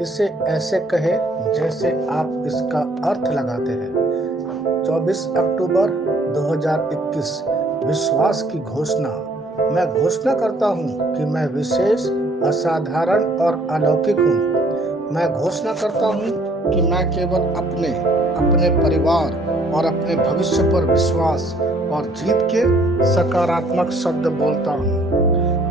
इसे ऐसे कहे जैसे आप इसका अर्थ लगाते हैं। 24 अक्टूबर 2021। विश्वास की घोषणा। मैं घोषणा करता हूँ कि मैं विशेष, असाधारण और अलौकिक हूँ। मैं घोषणा करता हूँ कि मैं केवल अपने, अपने परिवार और अपने भविष्य पर विश्वास और जीत के सकारात्मक शब्द बोलता हूँ।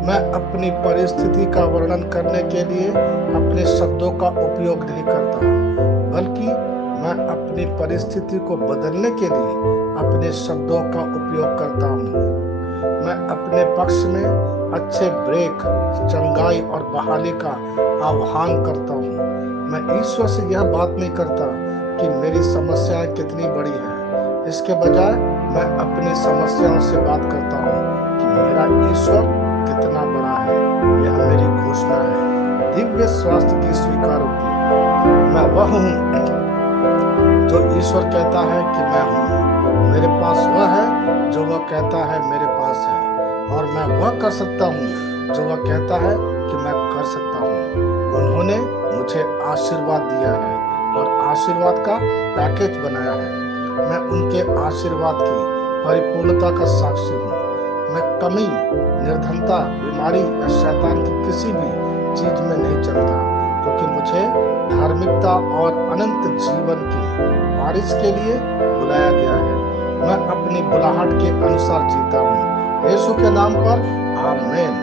मैं अपनी परिस्थिति का वर्णन करने के लिए अपने शब्दों का उपयोग नहीं करता, बल्कि मैं अपनी परिस्थिति को बदलने के लिए अपने शब्दों का उपयोग करता हूँ। मैं अपने पक्ष में अच्छे ब्रेक, चंगाई और बहाली का आह्वान करता हूँ। मैं ईश्वर से यह बात नहीं करता कि मेरी समस्याएं कितनी बड़ी हैं। इसके बजाय मैं अपनी समस्याओं से बात करता हूँ कि मेरा ईश्वर कितना बड़ा है। यह मेरी घोषणा है। दिव्य स्वास्थ्य की स्वीकारोक्ति। मैं वह हूँ जो ईश्वर कहता है कि मैं हूँ। मेरे पास वह है जो वह कहता है मेरे पास है, और मैं वह कर सकता हूँ जो वह कहता है कि मैं कर सकता हूँ। उन्होंने मुझे आशीर्वाद दिया है और आशीर्वाद का पैकेज बनाया है। मैं उनके आशीर्वाद की परिपूर्णता का साक्षी हूँ। मैं कमी, निर्धनता, बीमारी या शैतान की किसी भी चीज में नहीं चलता, क्योंकि मुझे धार्मिकता और अनंत जीवन की बारिश के लिए बुलाया गया है। मैं अपनी बुलाहट के अनुसार जीता हूँ। यीशु के नाम पर आमीन।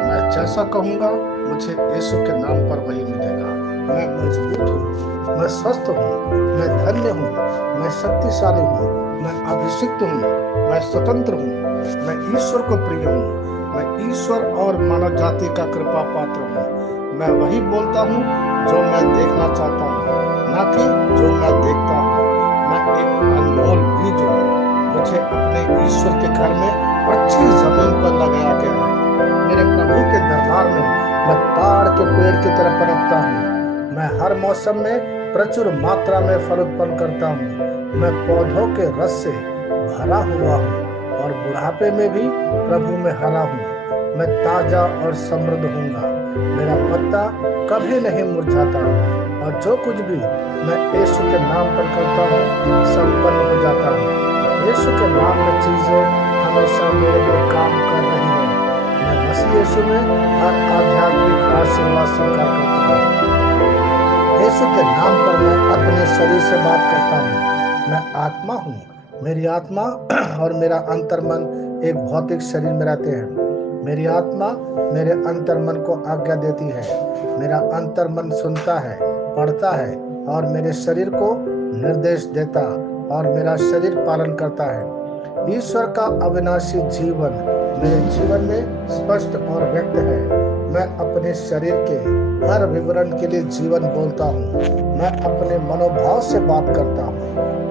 मैं जैसा कहूँगा मुझे यीशु के नाम पर वही मिलेगा। मैं मजबूत हूँ, मैं स्वस्थ हूँ, मैं धन्य हूँ, मैं शक्तिशाली हूँ, मैं अभिषिक्त हूँ, मैं स्वतंत्र हूँ, मैं ईश्वर को प्रिय हूँ, मैं ईश्वर और मानव जाति का कृपा पात्र हूँ। मैं वही बोलता हूँ जो मैं देखना चाहता हूँ, ना कि जो मैं देखता हूँ। मैं एक अनमोल बीज हूँ। मुझे अपने ईश्वर के घर में अच्छी जमीन पर लगाया गया है। मेरे प्रभु के दरबार में मैं ताड़ के पेड़ की तरह पनपता हूँ। मैं हर मौसम में प्रचुर मात्रा में फल उत्पन्न करता हूँ। मैं पौधों के रस से भरा हुआ हूँ और बुढ़ापे में भी प्रभु में हरा हूँ। मैं ताजा और समृद्ध हूँगा। मेरा पत्ता कभी नहीं मुरझाता, और जो कुछ भी मैं यीशु के नाम पर करता हूँ संपन्न हो जाता है। यीशु के नाम में चीजें हमेशा मेरे लिए काम कर रही हैं। मैं मसीह यीशु में हर आध्यात्मिक आशीर्वाद स्वीकार करता हूँ। यीशु के नाम पर मैं अपने शरीर से बात करता हूँ। मैं आत्मा हूँ। मेरी आत्मा और मेरा अंतर्मन एक भौतिक शरीर में रहते हैं। मेरी आत्मा मेरे अंतर्मन को आज्ञा देती है। मेरा अंतर्मन सुनता है, पढ़ता है और मेरे शरीर को निर्देश देता, और मेरा शरीर पालन करता है। ईश्वर का अविनाशी जीवन मेरे जीवन में स्पष्ट और व्यक्त है। मैं अपने शरीर के हर विवरण के लिए जीवन बोलता हूँ। मैं अपने मनोभाव से बात करता हूँ।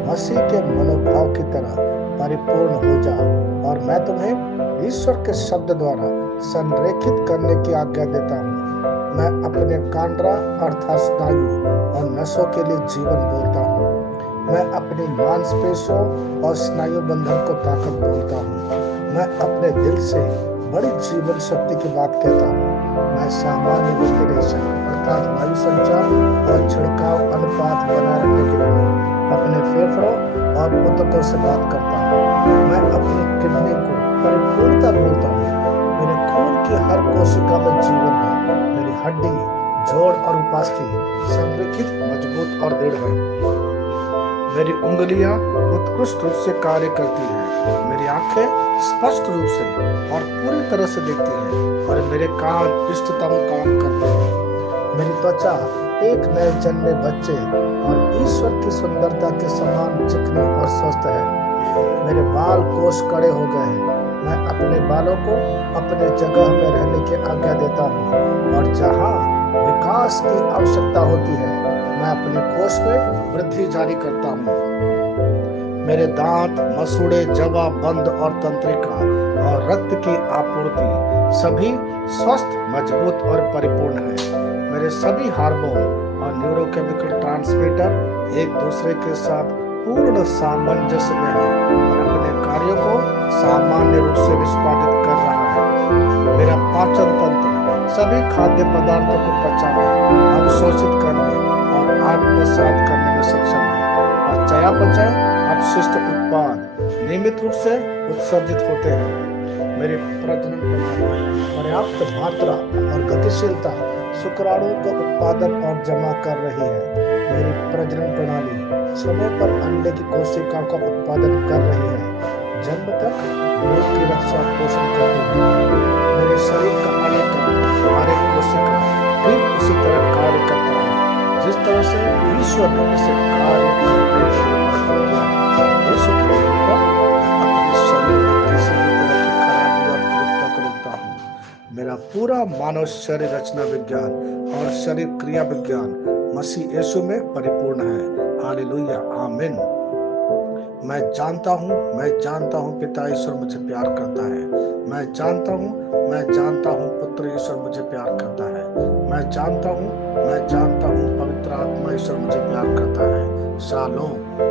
मसीह के मनोभाव की तरह परिपूर्ण हो जा, और मैं तुम्हें ईश्वर के शब्द द्वारा संरेखित करने की आज्ञा देता हूँ। मैं अपने कांड्रा अर्थात स्नायु और नसों के लिए जीवन बोलता हूँ। मैं अपनी मांसपेशियों और स्नायु बंधन को ताकत बोलता हूँ। मैं अपने दिल से बड़ी जीवन शक्ति की बात कहता हूँ। मैं सामान्य वेंटिलेशन अर्थात वायु संचार और छिड़काव अनुपात बनाए रखने के लिए अपने फेफड़ों और ऊतकों से बात करता हूँ। मैं अपनी किडनी को परिपूर्णता बोलता हूँ। मेरे खून की हर कोशिका में जीवन है। मेरी हड्डी, जोड़ और उपास्थि संरेखित, मजबूत और दृढ़ है। मेरी उंगलियां उत्कृष्ट रूप से कार्य करती हैं। मेरी आंखें स्पष्ट रूप से और पूरी तरह से देखती हैं, और मेरे कान इष्टतम काम करते हैं। मेरी त्वचा एक नए जन्मे बच्चे और ईश्वर की सुंदरता के समान चिकनी और स्वस्थ है। मेरे बाल कोष कड़े हो गए हैं। मैं अपने बालों को अपने जगह में रहने की आज्ञा देता हूँ, और जहाँ विकास की आवश्यकता होती है मैं अपने कोष में वृद्धि जारी करता हूँ। मेरे दांत, मसूड़े, जवा, बंद और तंत्रिका और रक्त की आपूर्ति सभी स्वस्थ, मजबूत और परिपूर्ण है। मेरे सभी हार्मोन और न्यूरोकेमिकल ट्रांसमीटर एक दूसरे के साथ पूर्ण सामंजस्य में है और अपने कार्यों को सामान्य रूप से निष्पादित कर रहा है। मेरा पाचन तंत्र सभी खाद्य पदार्थों को पचाने, अवशोषित करने आत्मसात करने में सक्षम है और चयापचय अपशिष्ट उत्पाद नियमित रूप से उत्सर्जित होते हैं। मेरी प्रजनन प्रणाली पर्याप्त मात्रा और गतिशीलता शुक्राणु का उत्पादन और जमा कर रही है। मेरी प्रजनन प्रणाली समय पर अंडे की कोशिका का उत्पादन कर रही है, जन्म तक भ्रूण की रक्षा पोषण करती है। मेरे शरीर का हर एक कोशिका ठीक उसी तरह कार्य करता है जिस तरह से ईश्वर ने इसे कार्य करने के लिए बनाया है। यीशु की कृपा अपने शरीर में किसी भी तरह की खराबी और कुरूपता को रोकता हूँ। मेरा पूरा मानव शरीर रचना विज्ञान और शरीर क्रिया विज्ञान मसीह यीशु में परिपूर्ण है। हालेलुया, आमीन। मैं जानता हूँ पिता ईश्वर मुझे प्यार करता है। मैं जानता हूँ पुत्र ईश्वर मुझे प्यार करता है। मैं जानता हूँ पवित्र आत्मा ईश्वर मुझे प्यार करता है। शालोम।